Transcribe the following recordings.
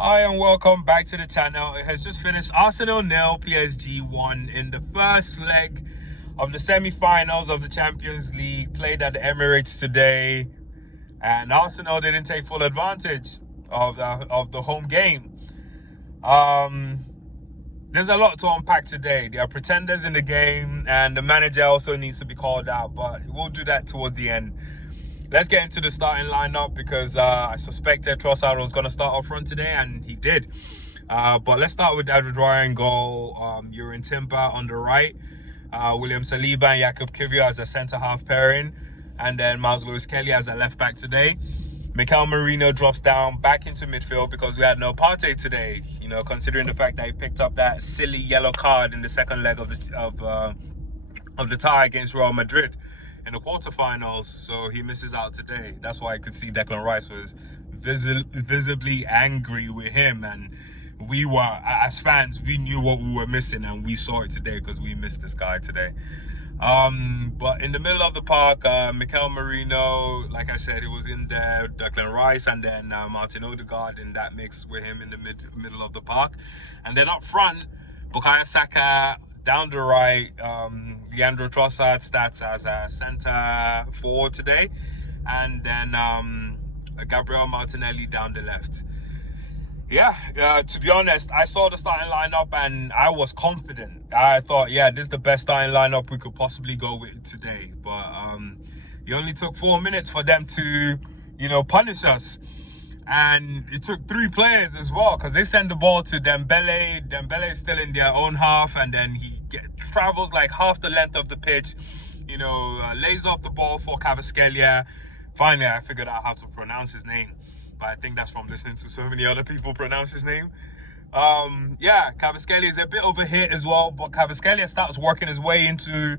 Hi and welcome back to the channel. It has just finished Arsenal 0, PSG 1 in the first leg of the semi-finals of the Champions League played at the Emirates today, and Arsenal didn't take full advantage of the home game. There's a lot to unpack today. There are pretenders in the game, and the manager also needs to be called out, but we'll do that towards the end. Let's get into the starting lineup because I suspected Trossard was going to start up front today, and he did. But let's start with David Raya in goal, Urin Timber on the right, William Saliba and Jakub Kiwior as a centre-half pairing, and then Miles Lewis-Kelly as a left-back today. Mikel Merino drops down back into midfield because we had no Partey today, you know, considering the fact that he picked up that silly yellow card in the second leg of the tie against Real Madrid in the quarterfinals, so he misses out today. That's why I could see Declan Rice was visibly angry with him, and we were, as fans, we knew what we were missing, and we saw it today because we missed this guy today. But in the middle of the park, Mikel Merino, like I said, it was in there, Declan Rice, and then Martin Odegaard in that mix with him in the middle of the park. And then up front, Bukayo Saka, down the right, Leandro Trossard starts as a centre forward today, and then Gabriel Martinelli down the left. Yeah, to be honest, I saw the starting lineup and I was confident. I thought, yeah, this is the best starting lineup we could possibly go with today. But it only took 4 minutes for them to, you know, punish us. And it took 3 players as well, because they send the ball to Dembele. Dembele is still in their own half, and then he travels like half the length of the pitch, you know, lays off the ball for Kvaratskhelia. Finally, I figured out how to pronounce his name, but I think that's from listening to so many other people pronounce his name. Yeah, Kvaratskhelia is a bit overhit as well, but Kvaratskhelia starts working his way into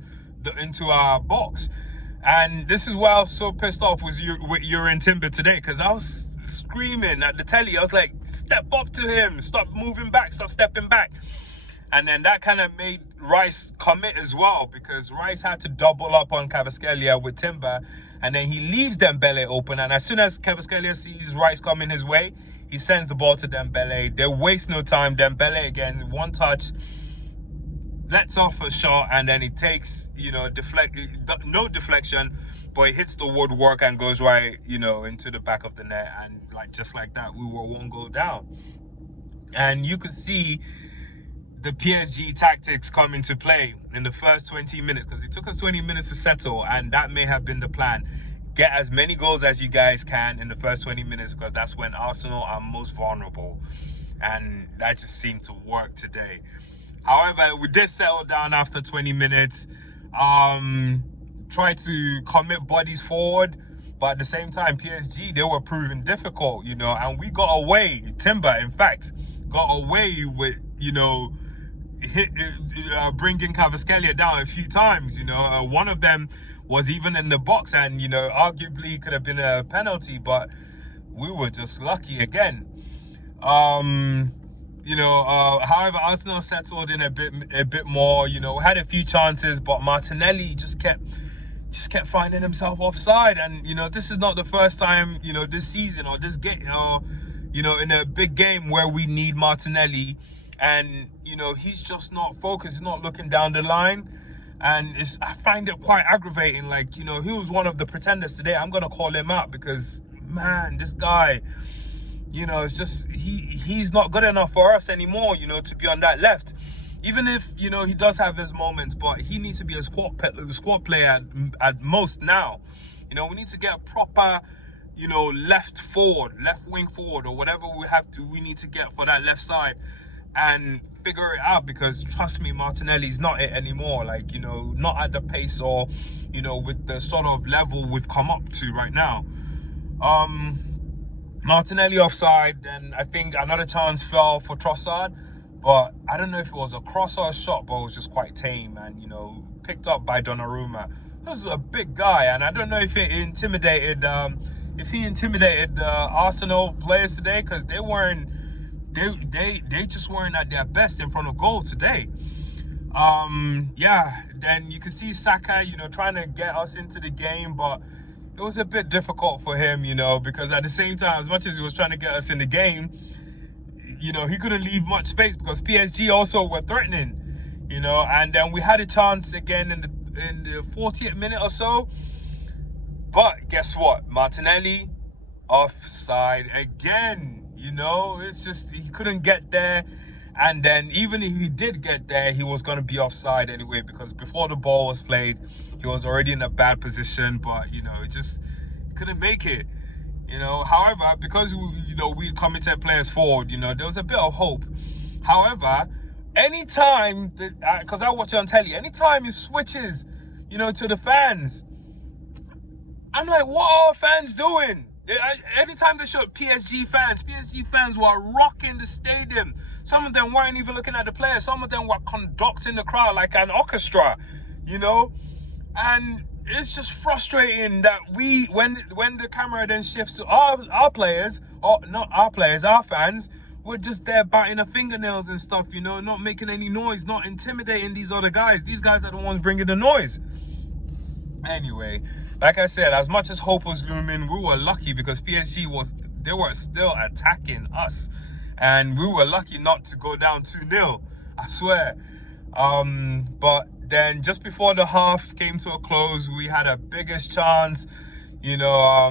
our box. And this is why I was so pissed off with Urin Timber today, because I was screaming at the telly. I was like, step up to him, stop moving back, stop stepping back. And then that kind of made Rice commit as well, because Rice had to double up on Kvaratskhelia with Timber, and then he leaves Dembele open. And as soon as Kvaratskhelia sees Rice coming his way, he sends the ball to Dembele. They waste no time. Dembele again, one touch, lets off a shot, and then he takes, you know, no deflection, but he hits the woodwork and goes right, you know, into the back of the net. And like, just like that, we were 1 goal down. And you could see the PSG tactics come into play in the first 20 minutes, because it took us 20 minutes to settle, and that may have been the plan. Get as many goals as you guys can in the first 20 minutes, because that's when Arsenal are most vulnerable, and that just seemed to work today. However, we did settle down after 20 minutes, try to commit bodies forward, but at the same time, PSG, they were proving difficult, you know, and we got away. Timber, in fact, got away with, you know, bringing Kvaratskhelia down a few times. You know, one of them was even in the box, and, you know, arguably could have been a penalty, but we were just lucky again. You know, however, Arsenal settled in a bit more. You know, had a few chances, but Martinelli just kept finding himself offside. And, you know, this is not the first time, you know, this season or this game, you know, in a big game where we need Martinelli, and, you know, he's just not focused, he's not looking down the line. And I find it quite aggravating. Like, you know, he was one of the pretenders today. I'm gonna call him out because, man, this guy, you know, it's just, he's not good enough for us anymore, you know, to be on that left. Even if, you know, he does have his moments, but he needs to be a squad player at most now. You know, we need to get a proper, you know, left wing forward, or whatever we need to get for that left side, and figure it out, because trust me, Martinelli's not it anymore. Like, you know, not at the pace, or, you know, with the sort of level we've come up to right now. Martinelli offside, then I think another chance fell for Trossard, but I don't know if it was a cross or a shot, but it was just quite tame, and, you know, picked up by Donnarumma. This is a big guy, and I don't know if it intimidated the Arsenal players today, because they just weren't at their best in front of goal today. Yeah, then you can see Saka, you know, trying to get us into the game, but it was a bit difficult for him, you know, because at the same time, as much as he was trying to get us in the game, you know, he couldn't leave much space because PSG also were threatening, you know. And then we had a chance again in the 40th minute or so. But guess what? Martinelli offside again. You know, it's just he couldn't get there. And then even if he did get there, he was going to be offside anyway, because before the ball was played, he was already in a bad position. But, you know, it just couldn't make it. You know, however, because, you know, we committed players forward, you know, there was a bit of hope. However, anytime, because I watch it on telly, anytime he switches, you know, to the fans, I'm like, what are fans doing? Anytime they showed PSG fans were rocking the stadium. Some of them weren't even looking at the players. Some of them were conducting the crowd like an orchestra, you know? And it's just frustrating that when the camera then shifts to our players, or not our players, our fans, we're just there biting their fingernails and stuff, you know, not making any noise, not intimidating these other guys. These guys are the ones bringing the noise. Anyway, like I said, as much as hope was looming, we were lucky because PSG they were still attacking us. And we were lucky not to go down 2-0, I swear. But then just before the half came to a close, we had a biggest chance, you know,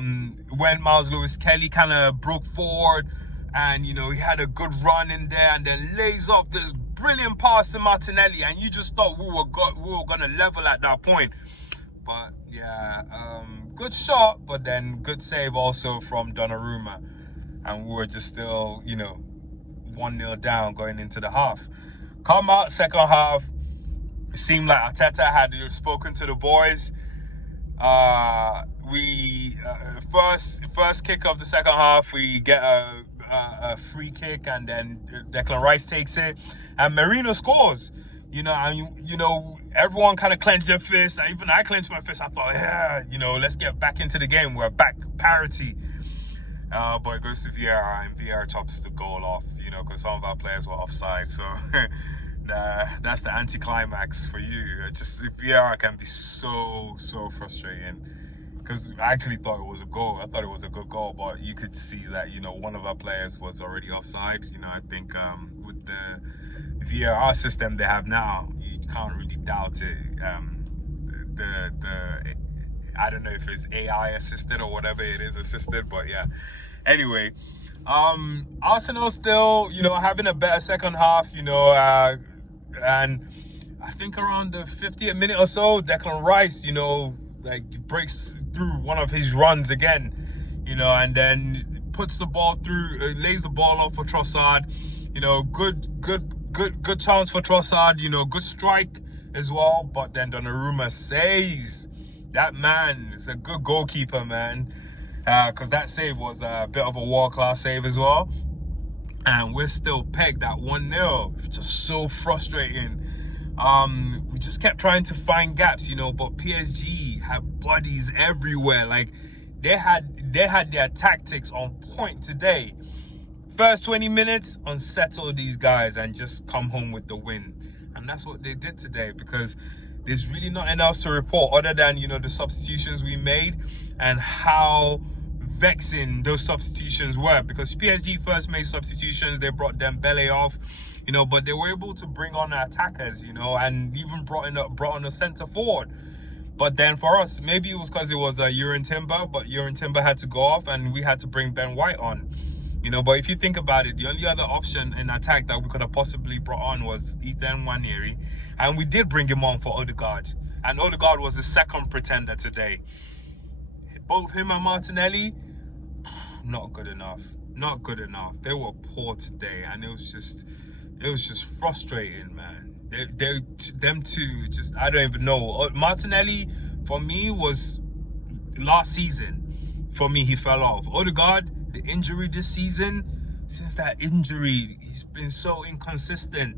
when Miles Lewis-Kelly kind of broke forward, and, you know, he had a good run in there and then lays off this brilliant pass to Martinelli, and you just thought we were going to level at that point. But yeah, good shot, but then good save also from Donnarumma, and we were just still, you know, 1-0 down going into the half. Come out second half, it seemed like Arteta had spoken to the boys. We first kick of the second half, we get a free kick, and then Declan Rice takes it, and Merino scores. You know, and you know, everyone kind of clenched their fist. Even I clenched my fist. I thought, yeah, you know, let's get back into the game. We're back parity. But it goes to Vieira, and Vieira chops the goal off, you know, because some of our players were offside. So that's the anticlimax for you. Just Vieira can be so frustrating, because I actually thought it was a goal. I thought it was a good goal, but you could see that, you know, one of our players was already offside. You know, I think with the VAR system they have now, you can't really doubt it. I don't know if it's AI assisted or whatever it is assisted, but yeah. Anyway, Arsenal still, you know, having a better second half, you know, and I think around the 50th minute or so, Declan Rice, you know, like breaks through one of his runs again, you know, and then puts the ball through, lays the ball off for Trossard. You know, good chance for Trossard, you know, good strike as well, but then Donnarumma saves. That man is a good goalkeeper, man, because that save was a bit of a world-class save as well. And we're still pegged at 1-0, just so frustrating. We just kept trying to find gaps, you know, but PSG have bodies everywhere. Like, they had their tactics on point today. First 20 minutes, unsettle these guys and just come home with the win. And that's what they did today, because there's really nothing else to report other than, you know, the substitutions we made and how vexing those substitutions were. Because PSG first made substitutions, they brought Dembele off, you know, but they were able to bring on attackers, you know, and even brought on a centre forward. But then for us, maybe it was because it was Jurgen Timber, but Jurgen Timber had to go off and we had to bring Ben White on. You know, but if you think about it, the only other option in attack that we could have possibly brought on was Ethan Nwaneri, and we did bring him on for Odegaard, and Odegaard was the second pretender today. Both him and Martinelli, not good enough. Not good enough. They were poor today, and it was just frustrating, man. Them two, just, I don't even know. Martinelli, for me, was last season. For me, he fell off. Odegaard, the injury this season, since that injury, he's been so inconsistent,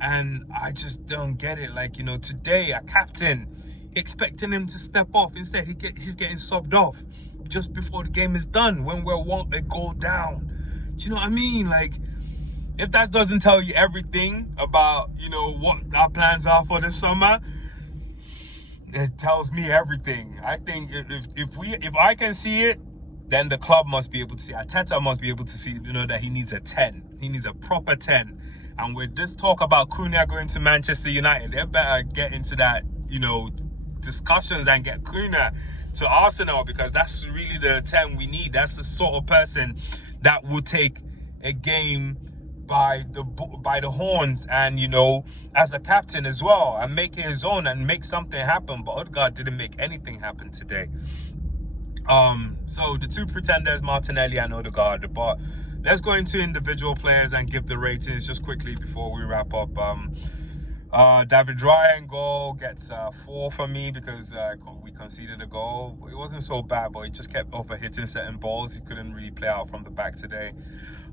and I just don't get it. Like, you know, today, a captain, expecting him to step off, instead he's getting subbed off just before the game is done when we're a goal down. Do you know what I mean? Like, if that doesn't tell you everything about, you know, what our plans are for this summer, it tells me everything. I think if I can see it, then the club must be able to see, Arteta must be able to see, you know, that he needs a 10. He needs a proper 10. And with this talk about Cunha going to Manchester United, they better get into that, you know, discussions and get Cunha to Arsenal, because that's really the 10 we need. That's the sort of person that will take a game by the horns, and, you know, as a captain as well, and make it his own and make something happen. But Odegaard didn't make anything happen today. So the two pretenders, Martinelli and Odegaard. But let's go into individual players and give the ratings just quickly before we wrap up. David Ryan goal gets 4 for me, because we conceded a goal. It wasn't so bad, but he just kept overhitting certain balls. He couldn't really play out from the back today.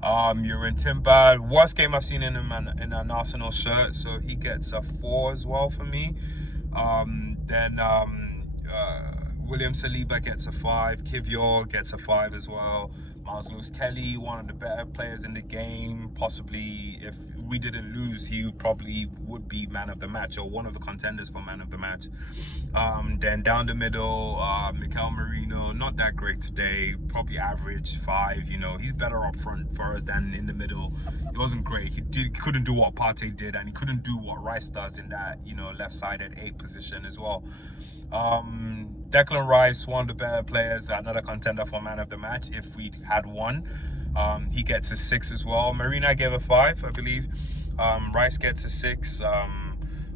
You're Timber, worst game I've seen in him in an Arsenal shirt, so he gets a 4 as well for me. William Saliba gets a 5. Kivior gets a 5 as well. Miles Lewis-Kelly, one of the better players in the game. Possibly, if we didn't lose, he probably would be man of the match, or one of the contenders for man of the match. Then down the middle, Mikel Merino, not that great today. Probably average 5. You know, he's better up front for us than in the middle. It wasn't great. He couldn't do what Partey did, and he couldn't do what Rice does in that, you know, left-sided 8 position as well. Declan Rice, one of the better players, another contender for man of the match if we had won. He gets a 6 as well. Marina gave a 5, I believe. Rice gets a 6.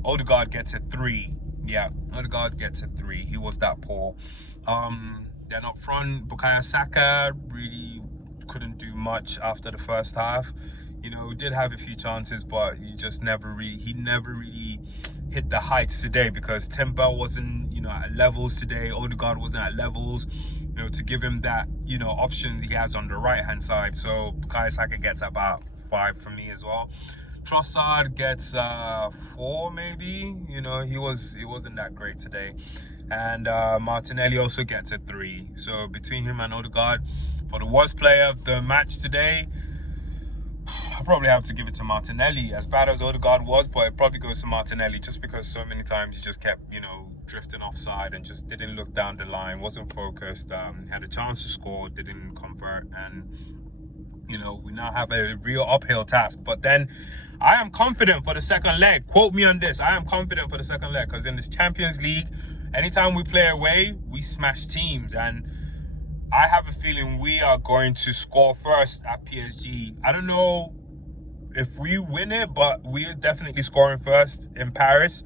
Odegaard gets a 3. Yeah, Odegaard gets a 3. He was that poor. Then up front, Bukayo Saka really couldn't do much after the first half. You know, he did have a few chances, but he never really hit the heights today, because Timber wasn't, you know, at levels today. Odegaard wasn't at levels, you know, to give him that, you know, options he has on the right hand side. So Bukayo Saka gets about 5 for me as well. Trossard gets 4 maybe. You know, he wasn't that great today. And Martinelli also gets a 3. So between him and Odegaard, for the worst player of the match today, I probably have to give it to Martinelli. As bad as Odegaard was, but it probably goes to Martinelli, just because so many times he just kept, you know, drifting offside and just didn't look down the line, wasn't focused, had a chance to score, didn't convert, and, you know, we now have a real uphill task. But then I am confident for the second leg. Quote me on this. I am confident for the second leg, because in this Champions League, anytime we play away, we smash teams, and I have a feeling we are going to score first at PSG. I don't know if we win it, but we're definitely scoring first in Paris,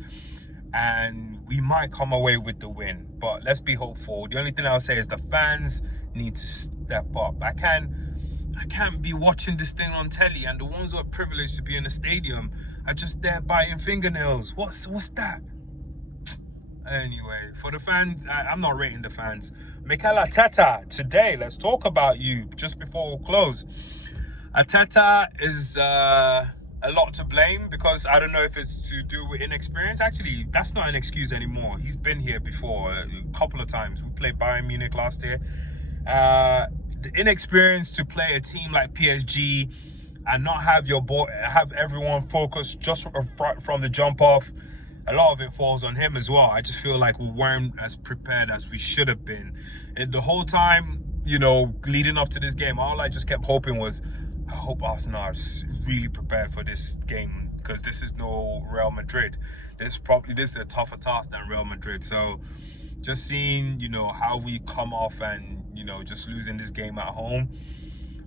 and we might come away with the win. But let's be hopeful. The only thing I'll say is the fans need to step up. I can't be watching this thing on telly, and the ones who are privileged to be in the stadium are just there biting fingernails. What's that? Anyway, for the fans, I'm not rating the fans. Mikel Arteta, today, let's talk about you just before we close. Arteta is a lot to blame, because I don't know if it's to do with inexperience. Actually, that's not an excuse anymore. He's been here before a couple of times. We played Bayern Munich last year. The inexperience to play a team like PSG and not have everyone focused just from the jump off. A lot of it falls on him as well. I just feel like we weren't as prepared as we should have been. And the whole time, you know, leading up to this game, all I just kept hoping was, I hope Arsenal are really prepared for this game, because this is no Real Madrid. This is a tougher task than Real Madrid. So just seeing, you know, how we come off and, you know, just losing this game at home,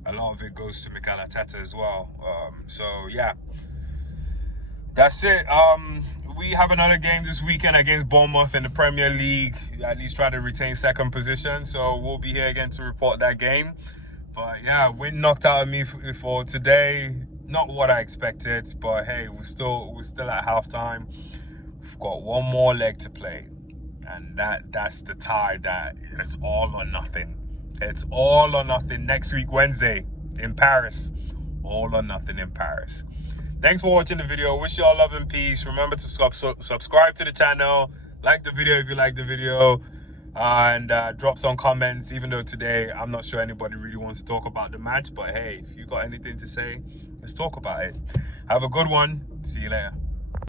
a lot of it goes to Mikel Arteta as well. So yeah, that's it. We have another game this weekend against Bournemouth in the Premier League, at least try to retain second position. So we'll be here again to report that game. But yeah, win knocked out of me for today. Not what I expected, but hey, we're still at halftime. We've got one more leg to play, and that's the tie. That it's all or nothing. It's all or nothing next week, Wednesday, in Paris. All or nothing in Paris. Thanks for watching the video. Wish you all love and peace. Remember to subscribe to the channel, like the video if you like the video, and drop some comments. Even though today I'm not sure anybody really wants to talk about the match, but hey, if you got anything to say, let's talk about it. Have a good one. See you later.